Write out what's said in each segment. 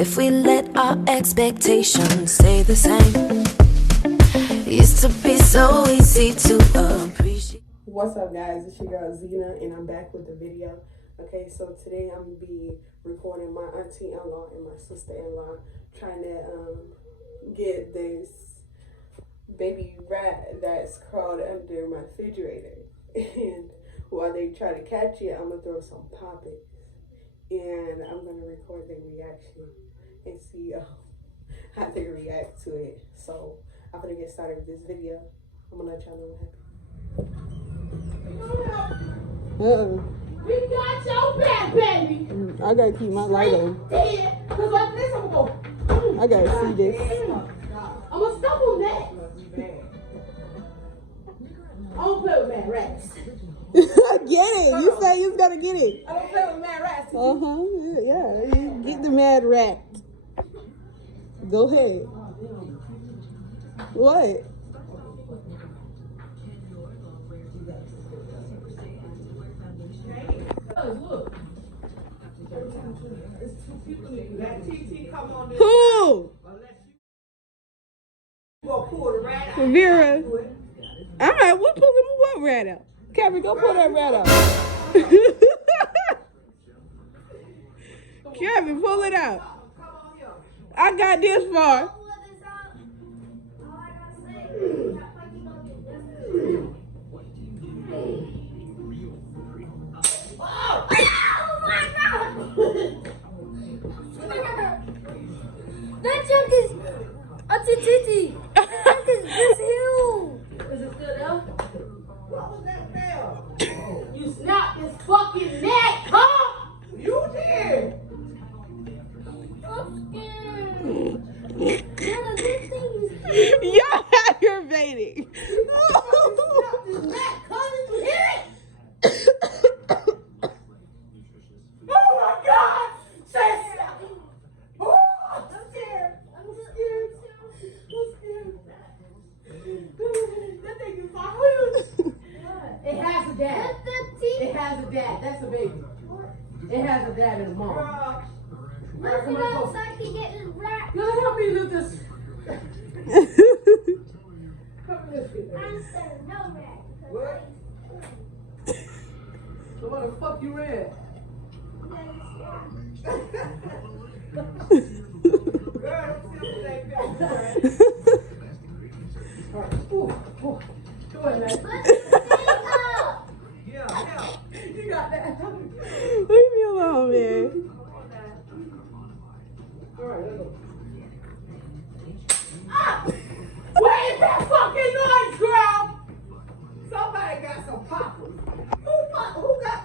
if we let our expectations stay the same? Used to be so easy to appreciate. What's up, guys? It's your girl Zena, and I'm back with the video. Okay, so today I'm gonna be recording my auntie-in-law and my sister-in-law trying to get this baby rat that's crawled under my refrigerator. And while they try to catch it, I'm gonna throw some poppets, and I'm gonna record their reaction and see how they react to it. So I'm gonna get started with this video. I'm gonna let y'all know what happened. We got your back, baby. I gotta keep my light on. Cause like this, I'm gonna go. I gotta see this. I'm gonna stop on that. I don't play with mad rats. I get it. You say you gotta get it. I don't play with mad rats. Yeah. You get the mad rat. Go ahead. What? Look. It's two people in that TT come on this. Who? Unless you go pull the rat out. Vera. All right, we're pulling what rat out? Kevin, go pull that rat out. Kevin, pull it out. I got this far. That junk is Auntie Titi. That junk is just huge. Is it still there? What was that there? You snapped his fucking neck, huh? You did. I'm scared. Nana, this thing is Y'all aggravating. You snapped his neck, huh? Did you hear it? Oh my God! Say something. Oh, I'm scared. I'm scared. That thing is my huge. It has a dad. That's the teeth. It has a dad. That's a baby. It has a dad and a mom. Look at outside to get his rat. No, help me lift this. Help me lift it. I'm saying no rat. What? So what the fuck you read? You got that. Leave me alone, man. All right, let's go. Ah! What is that fucking noise, girl? Somebody got some poppers. Who got?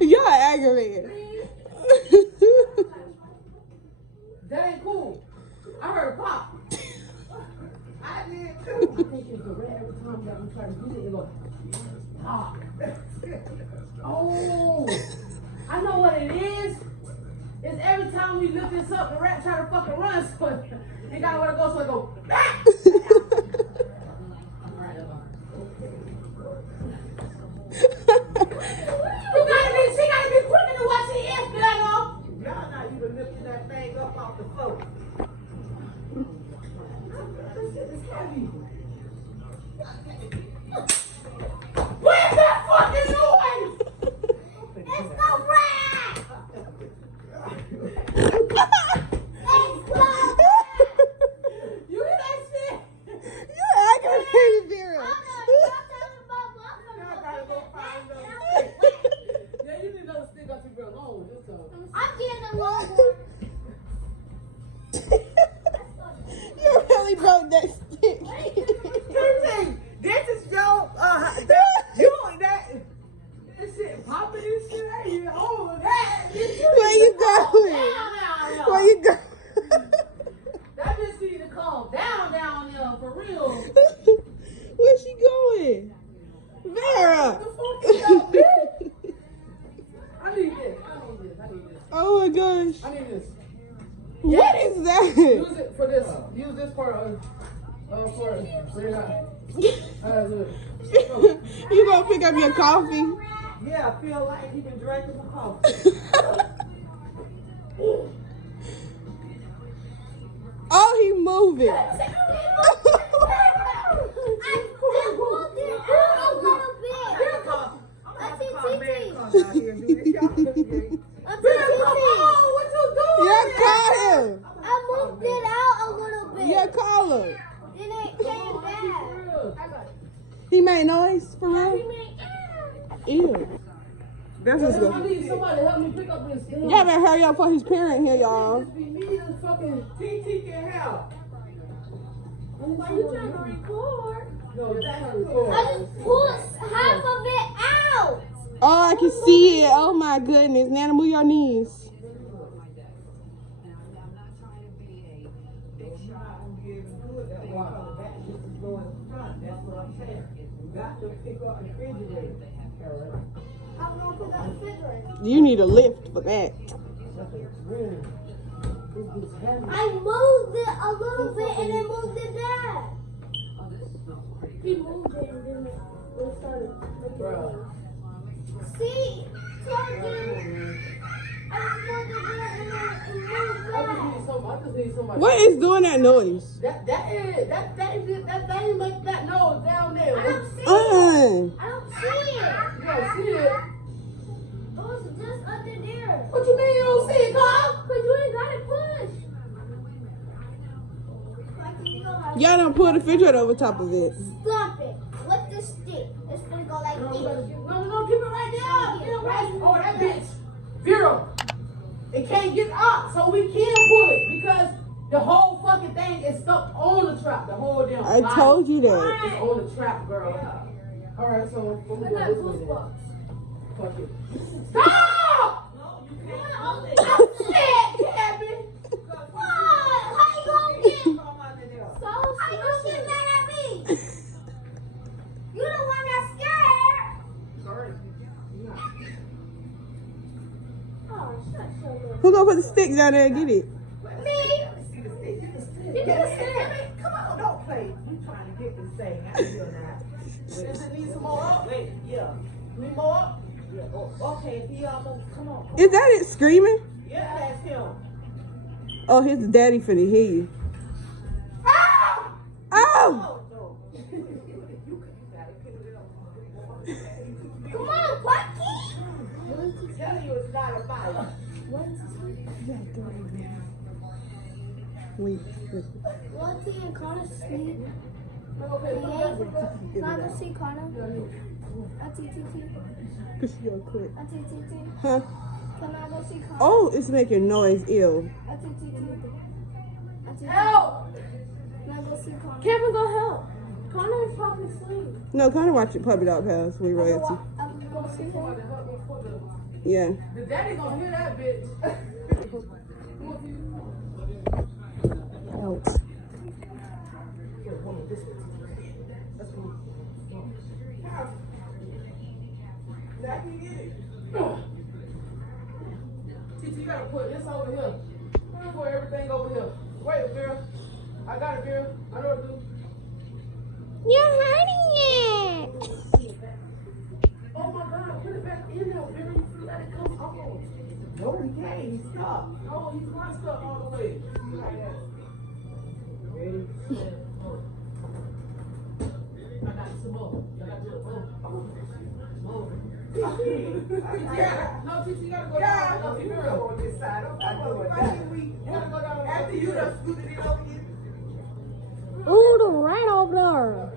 Y'all aggravating. That ain't cool. I heard a pop. I did too. I think it's the red every time that we try to do it, it goes pop. Oh, I know what it is. It's every time we lift this up, the rat try to fucking run, so it got nowhere to go, so it go back. She gotta be quicker than what she is, girl. Y'all not even lifting that thing up off the floor. This shit is heavy. Where's that fucking noise? It's the rat. You hear that shit? You're aggravating, Vera. Y'all gotta go find another stick. Yeah, you need another stick up to your alone. I'm getting a long You really broke that stick. This is your, this shit popping this shit out here. Oh, that. Where you going? Where you going? That bitch need to calm down there, for real. Where's she going? Vera! What the fuck is that, bitch? I need this. Oh my gosh. I need this. What is that? Use it for this. Use this for You gonna pick up your coffee? Yeah, I feel like you can drink some coffee. Oh, he moving. I moved it out a little bit. Auntie Titi. What you doing? Yeah, call him. I moved it out a little bit. Yeah, call him. Then it came back. He made noise for real? Ew. That's what's I good. need somebody to help me pick up this thing. Y'all better hurry up for his parent here, y'all. Just be me and fucking TT can help. Why you trying to record? No, that's not record. I just pulled half of it out. Oh, I can see it. Oh my goodness. Nana, move your knees. That's what I'm saying. You got to pick up the refrigerator. I'm going to pick up the refrigerator. You need a lift for that. I moved it a little bit and then moved it back. He moved it and then it started making noise. See? Told you. I just moved it back and then it moved I back. just need somebody. What is doing that noise? That thing make that nose down there. I don't see it. Uh. I don't see it. You don't see it. It was just under there. What you mean you don't see it, Carl? Cause you ain't got it pushed. Y'all done pull the refrigerator over top of it. Stop it. With the stick. It's gonna go like this. No, keep it right there. Get it right. Oh, that bitch. Zero. It can't get up, so we can pull it because the whole fucking thing is stuck on the trap. The whole damn I body told you that. is on the trap, girl. All right, so Look at goosebumps. fuck it. Stop! I'm scared, Gabby. What? How you gonna get? So how you gonna get mad at me? You the one that's scared. Sorry. Oh, shut your Who gonna put the stick down there and get it? Me? See the stick. Get the stick. You get a stick. Come on, don't play. We trying to get this thing out of here now. Does it need some more up? Wait, yeah. Need more up? Yeah. Oh, okay, he almost. Come on. Is that it screaming? Yeah, that's him. Oh, his daddy finna hear you. Ah! Oh! Oh, no. You gotta get it up. Come on, Bucky. I'm telling you, it's not a fight. Wait. One T and Connor sleep. Okay, Can I go see Connor? Auntie Titi. Cause she gonna quit. Auntie Titi. Huh? Can I go see Connor? Oh, it's making noise. Ew. Auntie Titi. Auntie Help! Can I go see Connor? Kevin, go help. Connor is probably asleep. No, kind of watch it Puppy Dog House with royalty. I'm gonna see him. Yeah. The daddy gonna hear that bitch. Ouch. Now you get it. Titi, you gotta put this over here. Put everything over here. Wait, girl. I got it, girl. I know what to do. You're hurting it. Oh my God, put it back in there, girl. You let it come off. No, he can't. He's stuck. No, he's not stuck all the way. Ready, set, go. I got some more. I got some more. More. Yeah. No, Titi, you gotta go down. No, you gotta go on this side. I'm not doing that. You gotta go down. After you done scooted it over here. Ooh, the rat over there.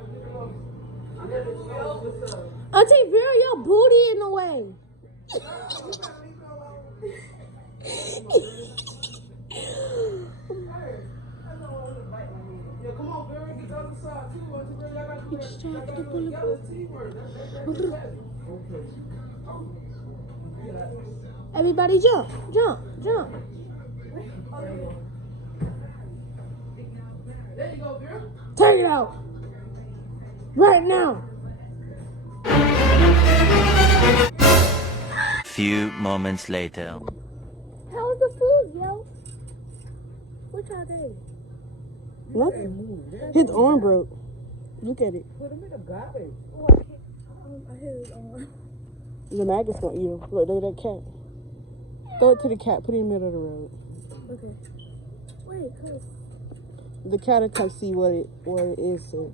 Auntie Vera, your booty in the way. Yeah, come on, girl, get the other side too. It's time to pull it. Everybody jump, jump, jump. There you go, girl. Take it out. Right now. Few moments later. How was the food, yo? What y'all doing? Nothing. His arm broke. Look at it. Put him in the garbage. I hit his arm. The maggot's gonna eat him. Look, look at that cat. Throw it to the cat. Put it in the middle of the road. Okay. Wait, cause The cat will come see what it is. So.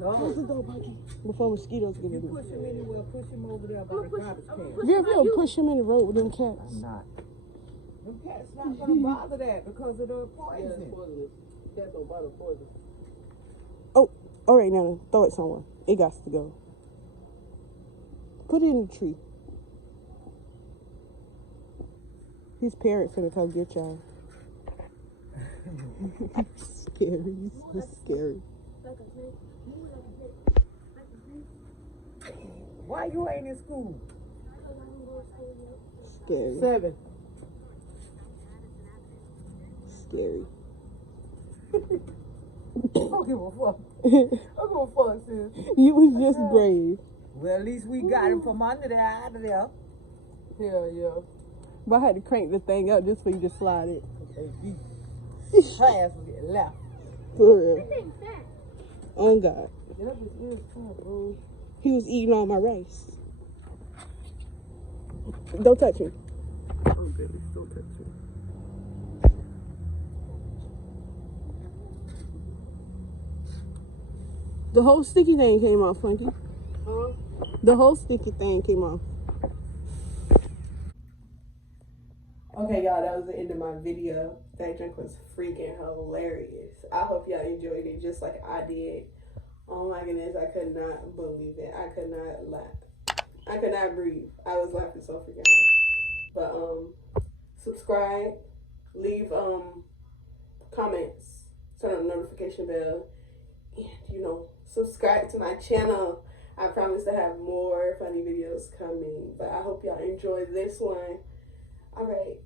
Close the door, Bucky. Before mosquitoes get in. You push him anywhere, push him over there by the garbage can. If you don't push him in the road with them cats. I'm not. Them cats not gonna bother that because of the poison. Yeah, it's poisonous. Cats don't bother poison. Oh, all right, now throw it somewhere. It got to go. Put it in the tree. His parents finna come get y'all. Scary. It's scary. Why you ain't in school? Scary. 7. Scary. I don't give a fuck. I don't give a fuck, sis. You was just brave. Well, at least we got him from under there, out of there. Hell yeah. But I had to crank the thing up just for you to slide it. Class will get left. For real. On God. Get up his ears, bro. He was eating all my rice. Don't touch me. Oh, goodness, don't touch me. The whole sticky thing came off, Funky. Huh? The whole sticky thing came off. Okay, y'all, that was the end of my video. That drink was freaking hilarious. I hope y'all enjoyed it just like I did. Oh my goodness, I could not believe it. I could not laugh. I could not breathe. I was laughing so freaking hard. But subscribe, leave comments, turn on the notification bell, and subscribe to my channel. I promise to have more funny videos coming. But I hope y'all enjoyed this one. All right.